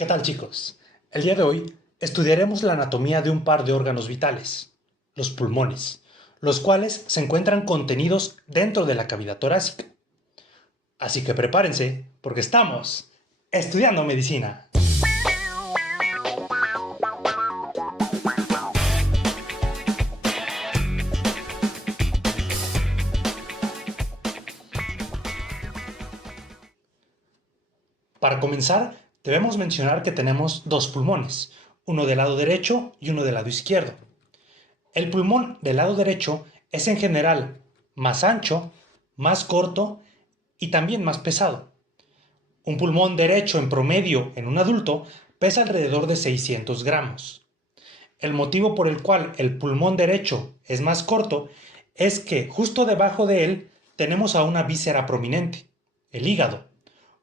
¿Qué tal, chicos? El día de hoy estudiaremos la anatomía de un par de órganos vitales, los pulmones, los cuales se encuentran contenidos dentro de la cavidad torácica. Así que prepárense, porque estamos estudiando medicina. Para comenzar, debemos mencionar que tenemos dos pulmones, uno del lado derecho y uno del lado izquierdo. El pulmón del lado derecho es en general más ancho, más corto y también más pesado. Un pulmón derecho en promedio en un adulto pesa alrededor de 600 gramos. El motivo por el cual el pulmón derecho es más corto es que justo debajo de él tenemos a una víscera prominente, el hígado.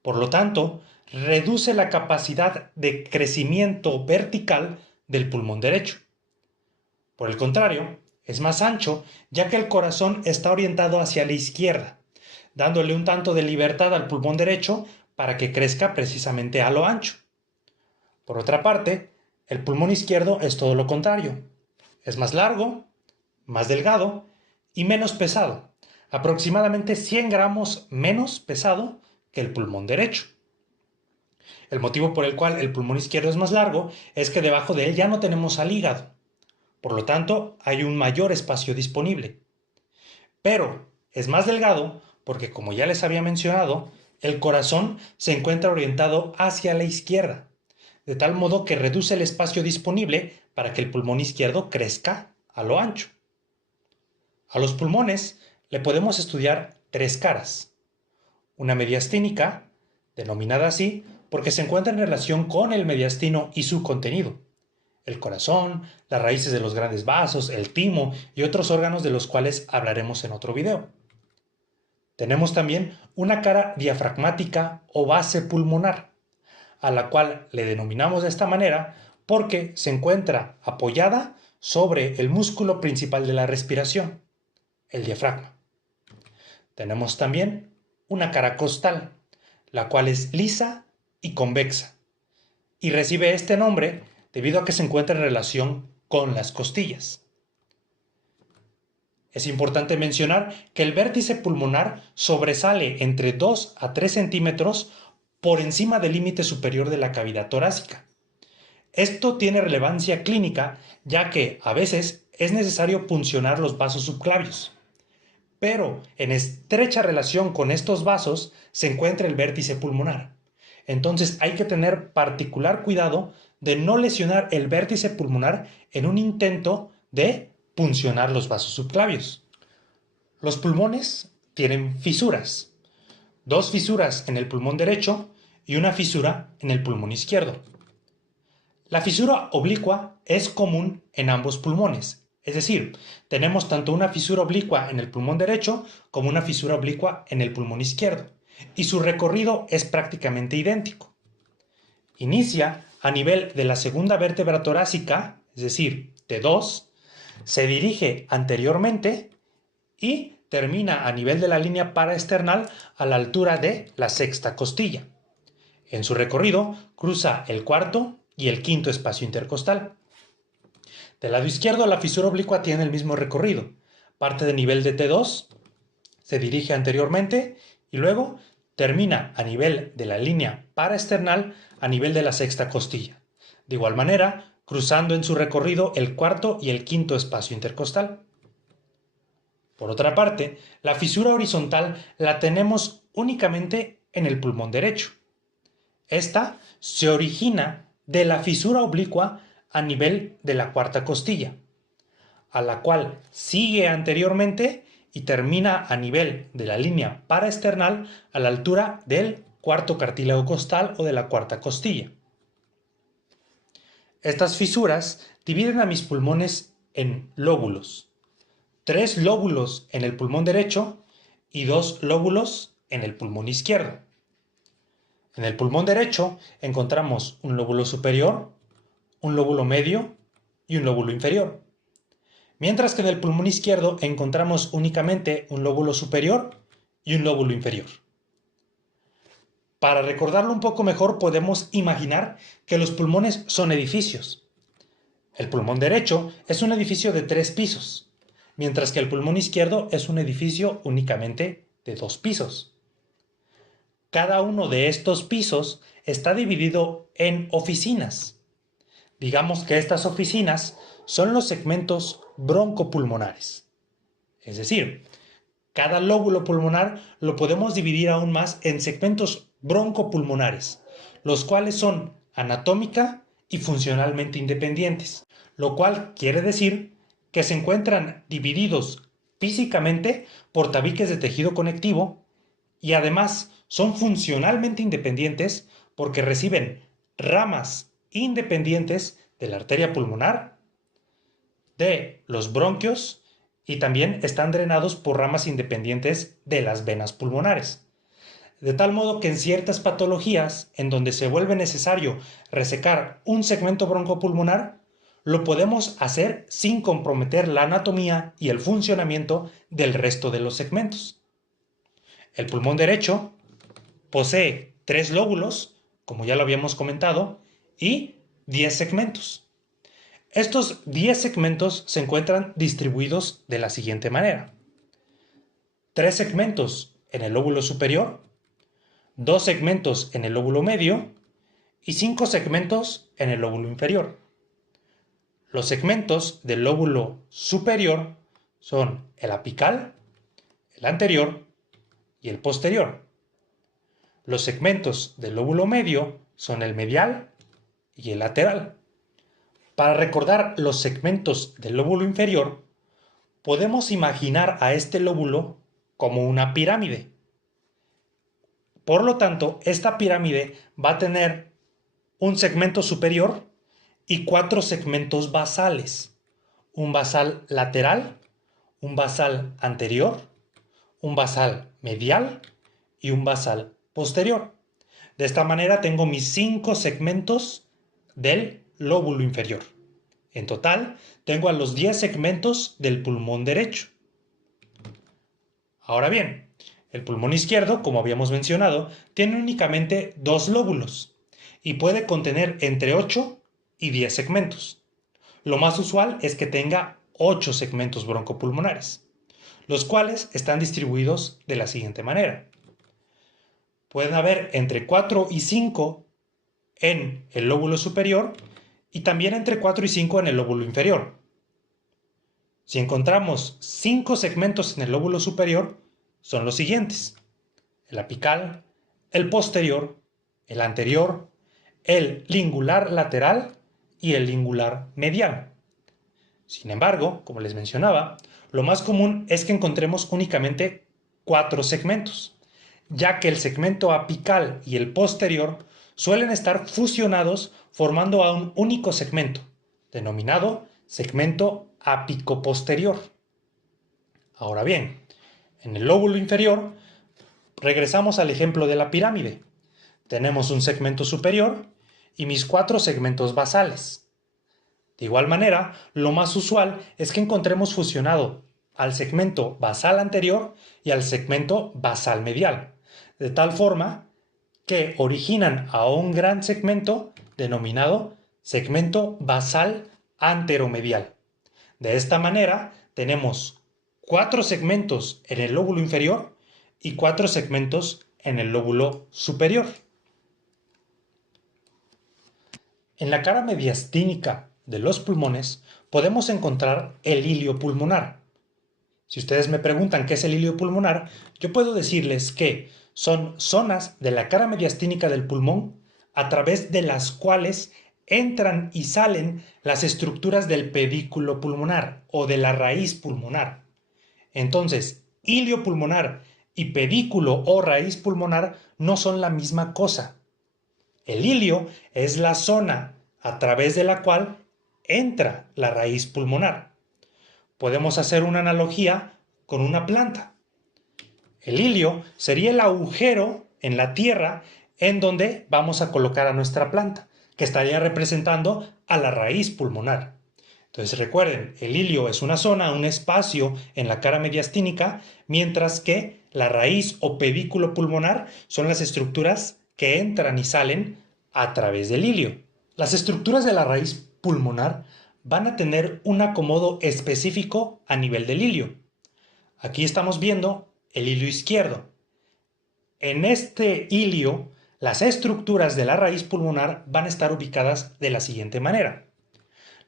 Por lo tanto, reduce la capacidad de crecimiento vertical del pulmón derecho. Por el contrario, es más ancho ya que el corazón está orientado hacia la izquierda, dándole un tanto de libertad al pulmón derecho para que crezca precisamente a lo ancho. Por otra parte, el pulmón izquierdo es todo lo contrario. Es más largo, más delgado y menos pesado, aproximadamente 100 gramos menos pesado que el pulmón derecho. El motivo por el cual el pulmón izquierdo es más largo es que debajo de él ya no tenemos al hígado. Por lo tanto, hay un mayor espacio disponible. Pero es más delgado porque, como ya les había mencionado, el corazón se encuentra orientado hacia la izquierda, de tal modo que reduce el espacio disponible para que el pulmón izquierdo crezca a lo ancho. A los pulmones le podemos estudiar tres caras. Una mediastínica, denominada así porque se encuentra en relación con el mediastino y su contenido, el corazón, las raíces de los grandes vasos, el timo y otros órganos de los cuales hablaremos en otro video. Tenemos también una cara diafragmática o base pulmonar, a la cual le denominamos de esta manera porque se encuentra apoyada sobre el músculo principal de la respiración, el diafragma. Tenemos también una cara costal, la cual es lisa y convexa, y recibe este nombre debido a que se encuentra en relación con las costillas. Es importante mencionar que el vértice pulmonar sobresale entre 2 a 3 centímetros por encima del límite superior de la cavidad torácica. Esto tiene relevancia clínica ya que a veces es necesario puncionar los vasos subclavios. Pero en estrecha relación con estos vasos se encuentra el vértice pulmonar. Entonces hay que tener particular cuidado de no lesionar el vértice pulmonar en un intento de puncionar los vasos subclavios. Los pulmones tienen fisuras, dos fisuras en el pulmón derecho y una fisura en el pulmón izquierdo. La fisura oblicua es común en ambos pulmones, es decir, tenemos tanto una fisura oblicua en el pulmón derecho como una fisura oblicua en el pulmón izquierdo, y su recorrido es prácticamente idéntico. Inicia a nivel de la segunda vértebra torácica, es decir, T2, se dirige anteriormente y termina a nivel de la línea paraesternal a la altura de la sexta costilla. En su recorrido cruza el cuarto y el quinto espacio intercostal. Del lado izquierdo, la fisura oblicua tiene el mismo recorrido. Parte de nivel de T2, se dirige anteriormente y luego termina a nivel de la línea paraesternal a nivel de la sexta costilla. De igual manera, cruzando en su recorrido el cuarto y el quinto espacio intercostal. Por otra parte, la fisura horizontal la tenemos únicamente en el pulmón derecho. Esta se origina de la fisura oblicua a nivel de la cuarta costilla, a la cual sigue anteriormente y termina a nivel de la línea paraesternal a la altura del cuarto cartílago costal o de la cuarta costilla. Estas fisuras dividen a mis pulmones en lóbulos. 3 lóbulos en el pulmón derecho y 2 lóbulos en el pulmón izquierdo. En el pulmón derecho encontramos un lóbulo superior, un lóbulo medio y un lóbulo inferior. Mientras que en el pulmón izquierdo encontramos únicamente un lóbulo superior y un lóbulo inferior. Para recordarlo un poco mejor, podemos imaginar que los pulmones son edificios. El pulmón derecho es un edificio de 3 pisos, mientras que el pulmón izquierdo es un edificio únicamente de 2 pisos. Cada uno de estos pisos está dividido en oficinas. Digamos que estas oficinas son los segmentos broncopulmonares. Es decir, cada lóbulo pulmonar lo podemos dividir aún más en segmentos broncopulmonares, los cuales son anatómica y funcionalmente independientes, lo cual quiere decir que se encuentran divididos físicamente por tabiques de tejido conectivo y además son funcionalmente independientes porque reciben ramas independientes de la arteria pulmonar, de los bronquios y también están drenados por ramas independientes de las venas pulmonares. De tal modo que en ciertas patologías en donde se vuelve necesario resecar un segmento broncopulmonar, lo podemos hacer sin comprometer la anatomía y el funcionamiento del resto de los segmentos. El pulmón derecho posee 3 lóbulos, como ya lo habíamos comentado, y 10 segmentos. Estos 10 segmentos se encuentran distribuidos de la siguiente manera: 3 segmentos en el lóbulo superior, 2 segmentos en el lóbulo medio y 5 segmentos en el lóbulo inferior. Los segmentos del lóbulo superior son el apical, el anterior y el posterior. Los segmentos del lóbulo medio son el medial y el lateral. Para recordar los segmentos del lóbulo inferior, podemos imaginar a este lóbulo como una pirámide. Por lo tanto, esta pirámide va a tener un segmento superior y 4 segmentos basales: un basal lateral, un basal anterior, un basal medial y un basal posterior. De esta manera tengo mis 5 segmentos del lóbulo inferior. En total, tengo a los 10 segmentos del pulmón derecho. Ahora bien, el pulmón izquierdo, como habíamos mencionado, tiene únicamente 2 lóbulos y puede contener entre 8 y 10 segmentos. Lo más usual es que tenga 8 segmentos broncopulmonares, los cuales están distribuidos de la siguiente manera. Pueden haber entre 4 y 5 en el lóbulo superior y también entre 4 y 5 en el lóbulo inferior. Si encontramos 5 segmentos en el lóbulo superior, son los siguientes: el apical, el posterior, el anterior, el lingular lateral y el lingular medial. Sin embargo, como les mencionaba, lo más común es que encontremos únicamente 4 segmentos, ya que el segmento apical y el posterior suelen estar fusionados formando a un único segmento, denominado segmento apicoposterior. Ahora bien, en el lóbulo inferior, regresamos al ejemplo de la pirámide. Tenemos un segmento superior y mis 4 segmentos basales. De igual manera, lo más usual es que encontremos fusionado al segmento basal anterior y al segmento basal medial, de tal forma que originan a un gran segmento denominado segmento basal anteromedial. De esta manera tenemos 4 segmentos en el lóbulo inferior y 4 segmentos en el lóbulo superior. En la cara mediastínica de los pulmones podemos encontrar el hilio pulmonar. Si ustedes me preguntan qué es el hilio pulmonar, yo puedo decirles que son zonas de la cara mediastínica del pulmón a través de las cuales entran y salen las estructuras del pedículo pulmonar o de la raíz pulmonar. Entonces, hilio pulmonar y pedículo o raíz pulmonar no son la misma cosa. El hilio es la zona a través de la cual entra la raíz pulmonar. Podemos hacer una analogía con una planta. El hilio sería el agujero en la tierra en donde vamos a colocar a nuestra planta, que estaría representando a la raíz pulmonar. Entonces recuerden, el hilio es una zona, un espacio en la cara mediastínica, mientras que la raíz o pedículo pulmonar son las estructuras que entran y salen a través del ilio. Las estructuras de la raíz pulmonar van a tener un acomodo específico a nivel del ilio. Aquí estamos viendo el ilio izquierdo. En este ilio, las estructuras de la raíz pulmonar van a estar ubicadas de la siguiente manera.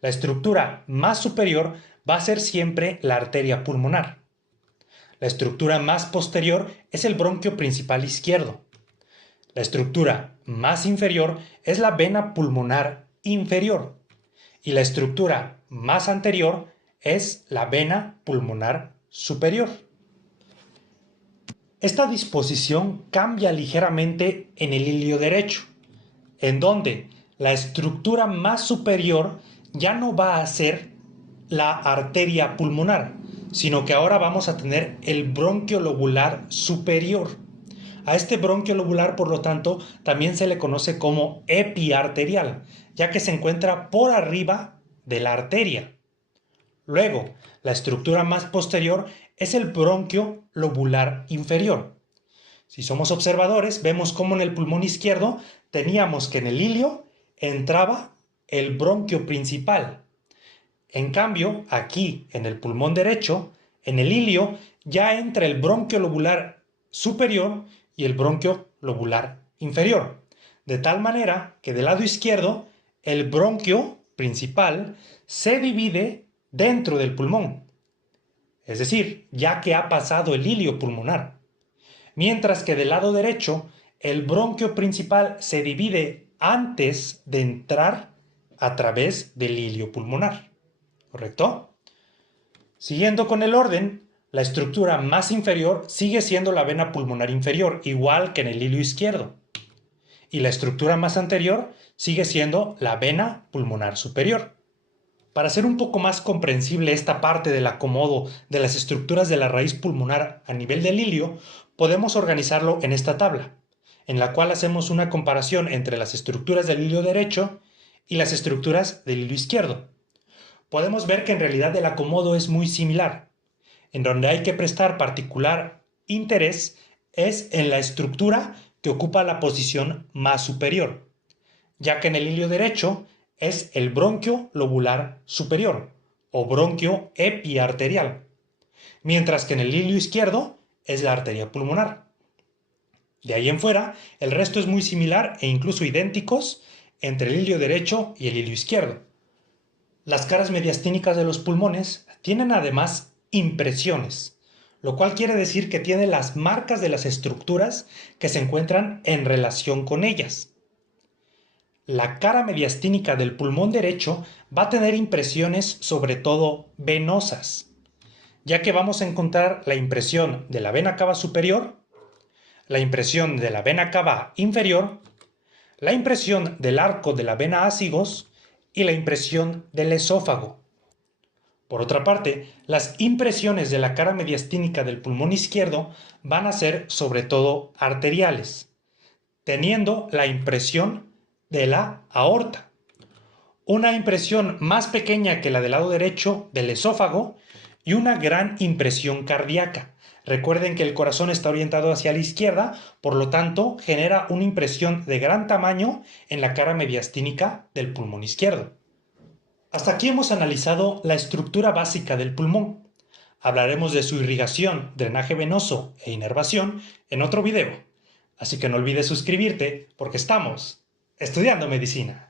La estructura más superior va a ser siempre la arteria pulmonar. La estructura más posterior es el bronquio principal izquierdo. La estructura más inferior es la vena pulmonar inferior. Y la estructura más anterior es la vena pulmonar superior. Esta disposición cambia ligeramente en el ilio derecho, en donde la estructura más superior ya no va a ser la arteria pulmonar, sino que ahora vamos a tener el bronquio lobular superior. A este bronquio lobular, por lo tanto, también se le conoce como epiarterial, ya que se encuentra por arriba de la arteria. Luego, la estructura más posterior es el bronquio lobular inferior. Si somos observadores, vemos cómo en el pulmón izquierdo teníamos que en el ilio entraba el bronquio principal. En cambio, aquí en el pulmón derecho, en el ilio, ya entra el bronquio lobular superior y el bronquio lobular inferior. De tal manera que del lado izquierdo, el bronquio principal se divide dentro del pulmón. Es decir, ya que ha pasado el ilio pulmonar. Mientras que del lado derecho, el bronquio principal se divide antes de entrar a través del ilio pulmonar. ¿Correcto? Siguiendo con el orden, la estructura más inferior sigue siendo la vena pulmonar inferior, igual que en el ilio izquierdo. Y la estructura más anterior sigue siendo la vena pulmonar superior. Para hacer un poco más comprensible esta parte del acomodo de las estructuras de la raíz pulmonar a nivel del ilio, podemos organizarlo en esta tabla, en la cual hacemos una comparación entre las estructuras del ilio derecho y las estructuras del ilio izquierdo. Podemos ver que en realidad el acomodo es muy similar. En donde hay que prestar particular interés es en la estructura que ocupa la posición más superior, ya que en el ilio derecho es el bronquio lobular superior o bronquio epiarterial, mientras que en el ilio izquierdo es la arteria pulmonar. De ahí en fuera, el resto es muy similar e incluso idénticos entre el ilio derecho y el ilio izquierdo. Las caras mediastínicas de los pulmones tienen además impresiones, lo cual quiere decir que tiene las marcas de las estructuras que se encuentran en relación con ellas. La cara mediastínica del pulmón derecho va a tener impresiones sobre todo venosas, ya que vamos a encontrar la impresión de la vena cava superior, la impresión de la vena cava inferior, la impresión del arco de la vena ácigos y la impresión del esófago. Por otra parte, las impresiones de la cara mediastínica del pulmón izquierdo van a ser sobre todo arteriales, teniendo la impresión de la aorta, una impresión más pequeña que la del lado derecho del esófago y una gran impresión cardíaca. Recuerden que el corazón está orientado hacia la izquierda, por lo tanto genera una impresión de gran tamaño en la cara mediastínica del pulmón izquierdo. Hasta aquí hemos analizado la estructura básica del pulmón. Hablaremos de su irrigación, drenaje venoso e inervación en otro video. Así que no olvides suscribirte porque estamos estudiando medicina.